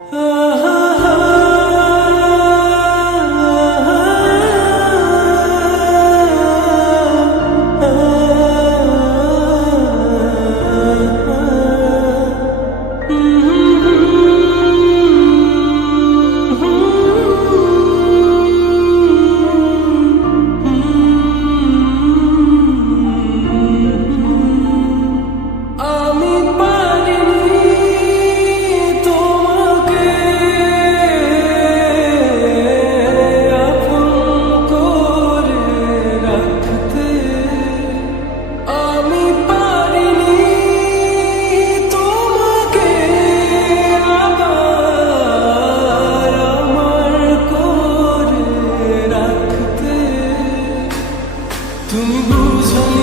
Oh. 你不曾